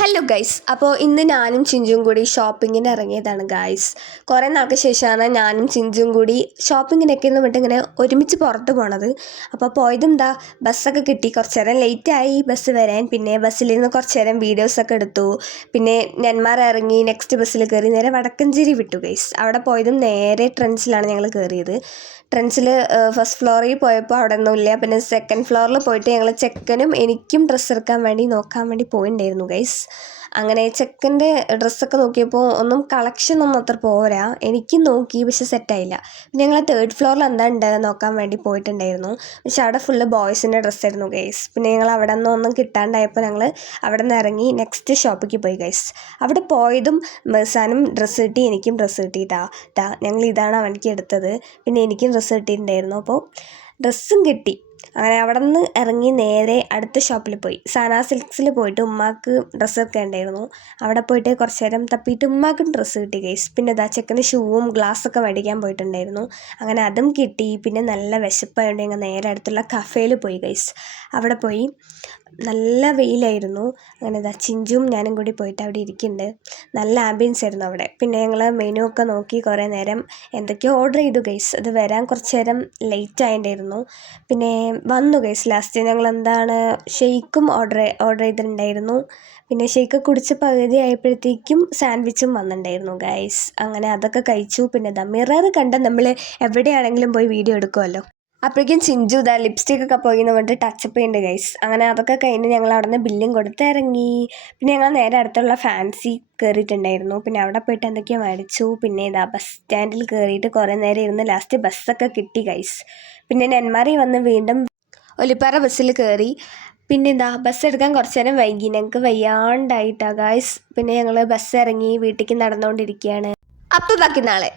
Hello guys, അപ്പോൾ ഇന്ന് ഞാനും ചിഞ്ചും കൂടി ഷോപ്പിങ്ങിന് ഇറങ്ങിയതാണ് ഗൈസ്. കുറേ നാൾക്ക് ശേഷമാണ് ഞാനും ചിഞ്ചും കൂടി ഷോപ്പിങ്ങിനൊക്കെ എന്ന് വിട്ട് ഇങ്ങനെ ഒരുമിച്ച് പുറത്ത് പോണത്. അപ്പോൾ പോയതും ബസ്സൊക്കെ കിട്ടി. കുറച്ച് നേരം ലേറ്റായി ബസ് വരാൻ. പിന്നെ ബസ്സിലിരുന്ന് കുറച്ച് നേരം വീഡിയോസൊക്കെ എടുത്തു. പിന്നെ നെന്മാറ ഇറങ്ങി നെക്സ്റ്റ് ബസ്സിൽ കയറി നേരെ വടക്കഞ്ചേരി വിട്ടു ഗൈസ്. അവിടെ പോയതും നേരെ ട്രെൻഡ്സിലാണ് ഞങ്ങൾ കയറിയത്. ട്രെൻഡ്സിൽ ഫസ്റ്റ് ഫ്ലോറിൽ പോയപ്പോൾ അവിടെ ഒന്നുമില്ല. പിന്നെ സെക്കൻഡ് ഫ്ലോറിൽ പോയിട്ട് ഞങ്ങൾ ചെക്കനും എനിക്കും ഡ്രസ്സ് എടുക്കാൻ വേണ്ടി നോക്കാൻ വേണ്ടി പോയിട്ടുണ്ടായിരുന്നു ഗൈസ്. അങ്ങനെ ചെക്കൻ്റെ ഡ്രസ്സൊക്കെ നോക്കിയപ്പോൾ ഒന്നും കളക്ഷനൊന്നും അത്ര പോരാ. എനിക്കും നോക്കി, പക്ഷെ സെറ്റായില്ല. പിന്നെ ഞങ്ങൾ തേർഡ് ഫ്ലോറിൽ എന്താ ഉണ്ട് നോക്കാൻ വേണ്ടി പോയിട്ടുണ്ടായിരുന്നു. പക്ഷെ അവിടെ ഫുള്ള് ബോയ്സിൻ്റെ ഡ്രസ്സായിരുന്നു ഗൈസ്. പിന്നെ ഞങ്ങൾ അവിടെ ഒന്നും കിട്ടാണ്ടായപ്പോൾ ഞങ്ങൾ അവിടെ നിന്ന് ഇറങ്ങി നെക്സ്റ്റ് ഷോപ്പിലേക്ക് പോയി ഗൈസ്. അവിടെ പോയതും മെർസാനും ഡ്രസ്സ് കിട്ടി, എനിക്കും ഡ്രസ്സ് കിട്ടിയിട്ടാ. ഞങ്ങൾ ഇതാണ് അവനിക്ക് എടുത്തത്. പിന്നെ എനിക്കും ഡ്രസ്സ് കിട്ടിയിട്ടുണ്ടായിരുന്നു. അപ്പോൾ ഡ്രസ്സും കിട്ടി. അങ്ങനെ അവിടെ നിന്ന് ഇറങ്ങി നേരെ അടുത്ത ഷോപ്പിൽ പോയി. സാനാ സിൽക്സിൽ പോയിട്ട് ഉമ്മാക്ക് ഡ്രസ്സൊക്കെ ഉണ്ടായിരുന്നു. അവിടെ പോയിട്ട് കുറച്ച് നേരം തപ്പിയിട്ട് ഉമ്മാക്കും ഡ്രസ്സ് കിട്ടി ഗൈസ്. പിന്നെ ചെക്കന് ഷൂവും ഗ്ലാസ്സൊക്കെ മേടിക്കാൻ പോയിട്ടുണ്ടായിരുന്നു. അങ്ങനെ അതും കിട്ടി. പിന്നെ നല്ല വിശപ്പായതുകൊണ്ട് ഞങ്ങൾ നേരെ അടുത്തുള്ള കഫേയിൽ പോയി ഗൈസ്. അവിടെ പോയി നല്ല വെയിലായിരുന്നു. അങ്ങനെ ചിഞ്ചും ഞാനും കൂടി പോയിട്ട് അവിടെ ഇരിക്കുന്നുണ്ട്. നല്ല ആംബിയൻസ് ആയിരുന്നു അവിടെ. പിന്നെ ഞങ്ങൾ മെനു ഒക്കെ നോക്കി കുറേ നേരം എന്തൊക്കെയോ ഓർഡർ ചെയ്തു ഗൈസ്. അത് വരാൻ കുറച്ച് നേരം ലേറ്റ് ആയിട്ടുണ്ടായിരുന്നു. പിന്നെ വന്നു ഗൈസ്. ലാസ്റ്റ് ഞങ്ങൾ ഷെയ്ക്കും ഓർഡർ ചെയ്തിട്ടുണ്ടായിരുന്നു. പിന്നെ ഷെയ്ക്ക് കുടിച്ച് പകുതി ആയപ്പോഴത്തേക്കും സാൻഡ്വിച്ചും വന്നിട്ടുണ്ടായിരുന്നു ഗൈസ്. അങ്ങനെ അതൊക്കെ കഴിച്ചു. പിന്നെ മിറർ കണ്ട നമ്മൾ എവിടെയാണെങ്കിലും പോയി വീഡിയോ എടുക്കുമല്ലോ. അപ്പോഴേക്കും ചിഞ്ചു ലിപ്സ്റ്റിക് ഒക്കെ പോയി എന്ന് പറഞ്ഞിട്ട് ടച്ചപ്പ് ചെയ്യുന്നുണ്ട് ഗൈസ്. അങ്ങനെ അതൊക്കെ കഴിഞ്ഞ് ഞങ്ങൾ അവിടെ നിന്ന് ബില്ലും കൊടുത്ത് ഇറങ്ങി. പിന്നെ ഞങ്ങൾ നേരെ അടുത്തുള്ള ഫാൻസി കയറിയിട്ടുണ്ടായിരുന്നു. പിന്നെ അവിടെ പോയിട്ട് എന്തൊക്കെയോ മേടിച്ചു. പിന്നെ ബസ് സ്റ്റാൻഡിൽ കയറിയിട്ട് കുറേ നേരം ഇരുന്ന് ലാസ്റ്റ് ബസ്സൊക്കെ കിട്ടി ഗൈസ്. പിന്നെ നെന്മാറയിൽ വന്ന് വീണ്ടും ഒലിപ്പാറ ബസ്സിൽ കയറി. പിന്നെ ബസ് എടുക്കാൻ കുറച്ച് നേരം വൈകി. ഞങ്ങൾക്ക് വയ്യാണ്ടായിട്ടാ ഗൈസ്. പിന്നെ ഞങ്ങൾ ബസ് ഇറങ്ങി വീട്ടിലേക്ക് നടന്നുകൊണ്ടിരിക്കുകയാണ്. അപ്പോൾ ബാക്കി നാളെ.